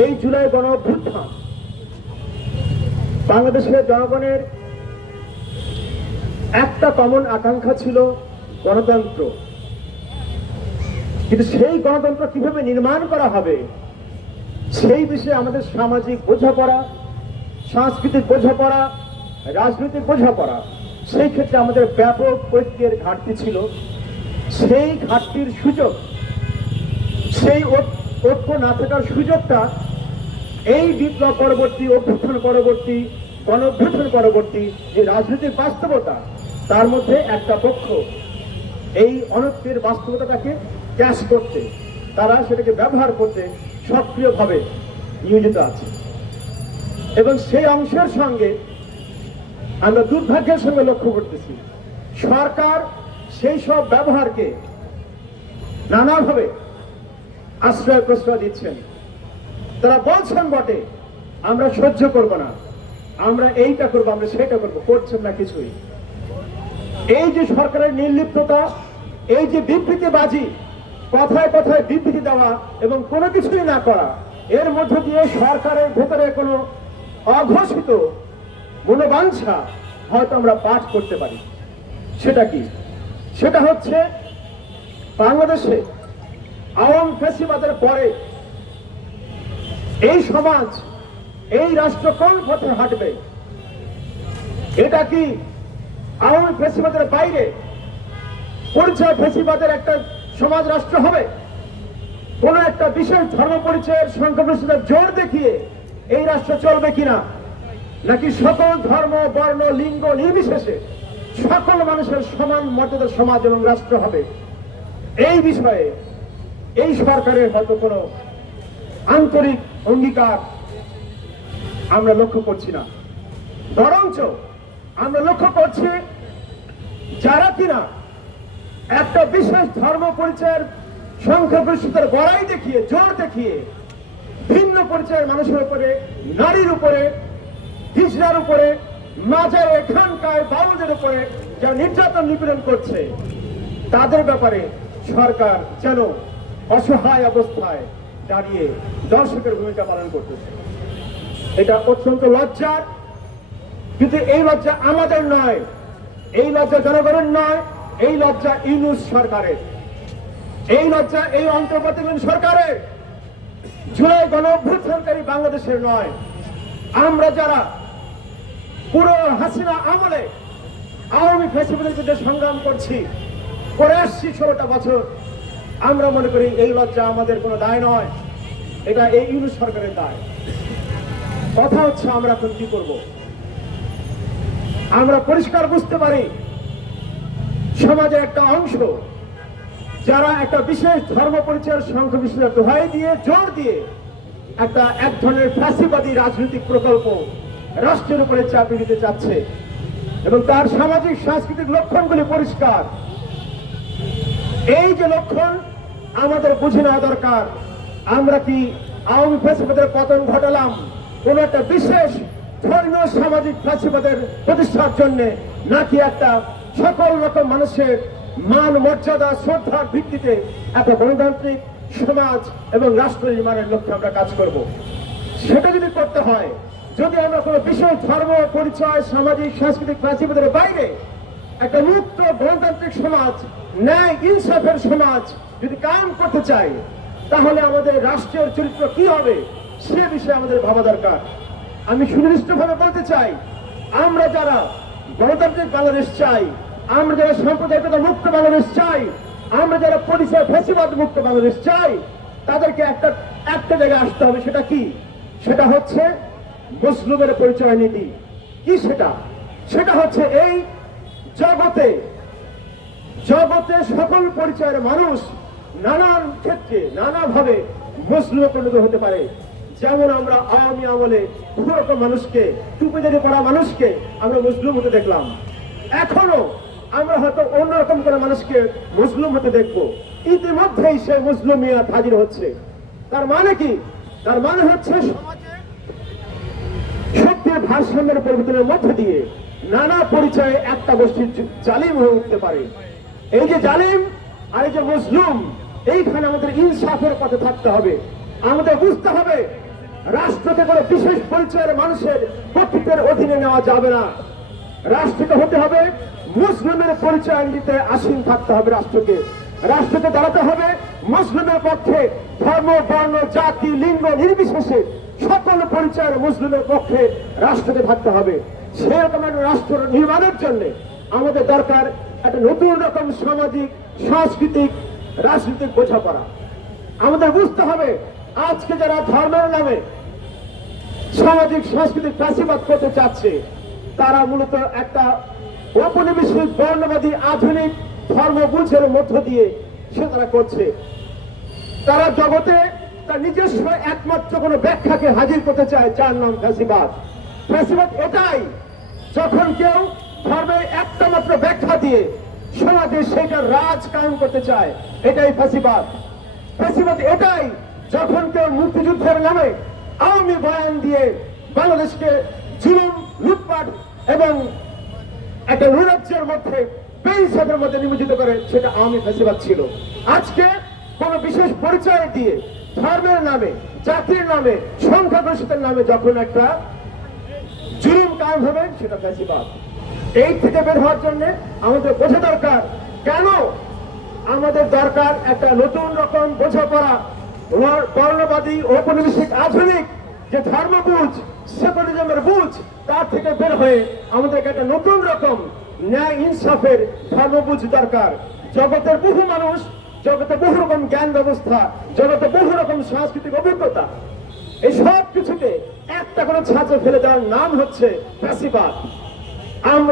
এই জুলাই গণ অভ্যুত্থান বাংলাদেশের জনগণের একটা কমন আকাঙ্ক্ষা ছিল গণতন্ত্র। কিন্তু সেই গণতন্ত্র কীভাবে নির্মাণ করা হবে, সেই বিষয়ে আমাদের সামাজিক বোঝাপড়া, সাংস্কৃতিক বোঝাপড়া, রাজনৈতিক বোঝাপড়া, সেই ক্ষেত্রে আমাদের ব্যাপক ঐক্যের ঘাটতি ছিল। সেই ঘাটতির সুযোগ, সেই ঐক্য না থাকার সুযোগটা এই বিপ্লব পরবর্তী, অভ্যুত্থান পরবর্তী গণ অভ্যুত্থান পরবর্তী যে রাজনৈতিক বাস্তবতা, তার মধ্যে একটা পক্ষ, এই অনৈক্যের বাস্তবতাটাকে ক্যাশ করতে, তারা সেটাকে ব্যবহার করতে সক্রিয়ভাবে নিয়োজিত আছে। এবং সেই অংশের সঙ্গে আমরা দুর্ভাগ্যের সঙ্গে লক্ষ্য করতেছি, সরকার সেই সব ব্যবহারকে নানাভাবে আশ্রয় প্রশ্রয় দিচ্ছেন। তারা বলছেন বটে, আমরা সহ্য করব না। আমরা এইটা করব, আমরা সেটা করব, করছেন না কিছুই। এই যে সরকারের নির্লিপ্ততা, এই যে বিবৃতিবাজি, কথায় কথায় বিবৃতি দেওয়া এবং কোনো কিছুই না করা, এর মধ্য দিয়ে সরকারের ভেতরে কোনো অঘোষিত মনোবাঞ্ছা হয়তো আমরা পাঠ করতে পারি। সেটা কি? সেটা হচ্ছে বাংলাদেশে আওয়াম ফেসিবাদের পরে এই সমাজ, এই রাষ্ট্র কোন পথে হাঁটবে। এটা কি আওয়ামী ফেসিবাদের বাইরে পরিচয় ফেসিবাদের একটা সমাজ রাষ্ট্র হবে? কোন একটা বিশেষ ধর্ম পরিচয়ের সংখ্যাগরিষ্ঠতার জোর দেখিয়ে এই রাষ্ট্র চলবে কিনা? নাকি সকল ধর্ম, বর্ণ, লিঙ্গ নির্বিশেষে সকল মানুষের সমান মর্যাদার সমাজ এবং রাষ্ট্র হবে? এই বিষয়ে এই সরকারের হয়তো কোনো আন্তরিক অঙ্গীকার আমরা লক্ষ্য করছি না। বরঞ্চ আমরা লক্ষ্য করছি যারা কিনা একটা বিশেষ ধর্ম পরিচয়ের সংখ্যাগরিষ্ঠতার গড়াই দেখিয়ে, জোর দেখিয়ে, ভিন্ন পরিচয়ের মানুষের উপরে, নারীর উপরে, হিজড়ার উপরে মাঝের এখানকার বাউলদের উপরে যারা নির্যাতন নিপীড়ন করছে, তাদের ব্যাপারে সরকার যেন অসহায় অবস্থায় দাঁড়িয়ে দর্শকের ভূমিকা পালন করতেছে। এটা অত্যন্ত লজ্জার। কিন্তু এই লজ্জা আমাদের নয়, এই লজ্জা জনগণের নয়, এই লজ্জা ইউনুস সরকারের। এই লজ্জা এই অন্তর্বর্তীকালীন সরকারের। জুলাই গণ অভ্যুত্থানকারী বাংলাদেশের নয়। আমরা যারা পুরো হাসিনা আমলে আওয়ামী বিরুদ্ধে সংগ্রাম করছি, করে আসছি ষোলোটা বছর আমরা মনে করি এই লজ্জা আমাদের কোনো দায় নয়। এটা এই ইউনুস সরকারের দায়। কথা হচ্ছে আমরা এখন কি করব? আমরা পরিষ্কার বুঝতে পারি সমাজের একটা অংশ যারা একটা বিশেষ ধর্ম পরিচয়ের সংখ্যাবিশেষ দোহাই দিয়ে জোর দিয়ে একটা এক ধরনের ফ্যাসিবাদী রাজনৈতিক প্রকল্প রাষ্ট্রের উপরে চাপিয়ে দিতে চাচ্ছে এবং তার সামাজিক, সাংস্কৃতিক লক্ষণগুলি পরিষ্কার। এই যে লক্ষণ আমাদের বুঝে নেওয়া দরকার। আমরা কি আওয়ামী ফ্যাসিবাদের পতন ঘটালাম? কোন একটা বিশেষ ধর্মীয়, সামাজিক ফ্যাসিবাদের প্রতিষ্ঠার জন্য নাকি একটা সকল রকম মানুষের মান, মর্যাদা, শ্রদ্ধার ভিত্তিতে একটা গণতান্ত্রিক সমাজ এবং রাষ্ট্র নির্মাণের লক্ষ্যে আমরা কাজ করব? সেটা যদি করতে হয়, যদি আমরা কোনো বিশেষ ধর্ম, পরিচয়, সামাজিক, সাংস্কৃতিক, ফ্যাসিবাদের বাইরে একটা মুক্ত গণতান্ত্রিক সমাজ, ন্যায় ইনসাফের সমাজ যদি কায়েম করতে চাই, তাহলে আমাদের রাষ্ট্রের চরিত্র কি হবে সে বিষয়ে আমাদের ভাবা দরকার। আমি সুনির্দিষ্টভাবে বলতে চাই, আমরা যারা গণতান্ত্রিক বাংলাদেশ চাই, আমরা যারা সাম্প্রদায়িকতা মুক্ত বাংলাদেশ চাই, আমরা যারা পরিচয় ফেসিবাদ মুক্ত বাংলাদেশ চাই, তাদেরকে একটা একটা জায়গায় আসতে হবে, সেটা কি? সেটা হচ্ছে মুসলিমের পরিচয় নীতি। কি সেটা? সেটা হচ্ছে এই জগতে জগতে সকল পরিচয়ের মানুষ নানান ক্ষেত্রে, নানাভাবে মুসলিমে পরিণত হতে পারে। যেমন আমরা আওয়ামী আমলে রকম মানুষকে টুপিদারি পড়া মানুষকে আমরা মুসলিম হতে দেখলাম। এখনও আমরা হয়তো অন্যরকম করে মানুষকে মুসলিম হতে দেখব। ইতিমধ্যেই সে মুসলিমিয়াত হাজির হচ্ছে। তার মানে কি? তার মানে হচ্ছে সমাজে সত্যের ভারসাম্যের পরিবর্তনের মধ্যে দিয়ে নানা পরিচয়ে একটা গোষ্ঠীর জালিম হয়ে উঠতে পারে। এই যে জালিম, আর এই যে মুসলিম এইখানে আমাদের ইনসাফের পথে থাকতে হবে। আমাদের বুঝতে হবে, রাষ্ট্রকে কোনো বিশেষ পরিচয়ের মানুষের কর্তৃত্বের অধীনে নেওয়া যাবে না। রাষ্ট্রকে হতে হবে মুসলিমের পরিচয় দিতে আসীন থাকতে হবে রাষ্ট্রকে। রাষ্ট্রকে দাঁড়াতে হবে মুসলিমের পক্ষে ধর্ম, বর্ণ, জাতি, লিঙ্গ নির্বিশেষে সকল পরিচয়ের মুসলিমের পক্ষে রাষ্ট্রকে থাকতে হবে। সেরকম একটা রাষ্ট্র নির্মাণের জন্য আমাদের দরকার একটা নতুন রকম সামাজিক, সাংস্কৃতিক, রাজনৈতিক বোঝাপড়া। আমাদের বুঝতে হবে, আজকে যারা ধর্মের নামে সামাজিক, সাংস্কৃতিক প্রাচীবাদ করতে চাচ্ছে, তারা মূলত একটা ঔপনিবেশিক, বর্ণবাদী, আধুনিক ধর্ম বুঝের মধ্য দিয়ে সে তারা করছে। তারা জগতে তার নিজস্ব একমাত্র কোনো ব্যাখ্যাকে হাজির করতে চায়, যার নাম ফ্যাসিবাদ। ফ্যাসিবাদ এটাই, যখন কেউ ধর্মের একটা মাত্র ব্যাখ্যা দিয়ে সমাজে সেটা রাজ কায়েম করতে চায়, এটাই ফ্যাসিবাদ ফ্যাসিবাদ এটাই, যখন কেউ মুক্তিযুদ্ধের নামে আওয়ামী বয়ান দিয়ে বাংলাদেশকে জুলুম, লুটপাট এবং একটা নৈরাজ্যের মধ্যে বেইসাদের মধ্যে নিমজ্জিত করে, সেটা আওয়ামী ফেসিবাদ ছিল। আজকে কোন বিশেষ পরিচয় দিয়ে ধর্মের নামে, জাতির নামে, সংখ্যাগরিষ্ঠতার নামে যখন একটা জুলুম কায়েম হবে, সেটা ফেসিবাদ এই থেকে বের হওয়ার জন্য আমাদের বোঝা দরকার কেন আমাদের দরকার একটা নতুন রকম বোঝাপড়া, বর- বর্ণবাদী, ঔপনিবেশিক, আধুনিক যে ধর্ম বুঝ সেকুলারিজমের বুঝ তার থেকে বের হয়ে আমাদেরকে একটা নতুন রকম ন্যায় ইনসাফের ধর্ম বুঝ দরকার। জগতের বহু মানুষ, জগতে বহু রকম জ্ঞান ব্যবস্থা, জগতে বহু রকম সাংস্কৃতিক অভিজ্ঞতা এই সব কিছুকে একটা করে ছাঁচে ফেলে দেওয়ার নাম হচ্ছে ফ্যাসিবাদ। আমরা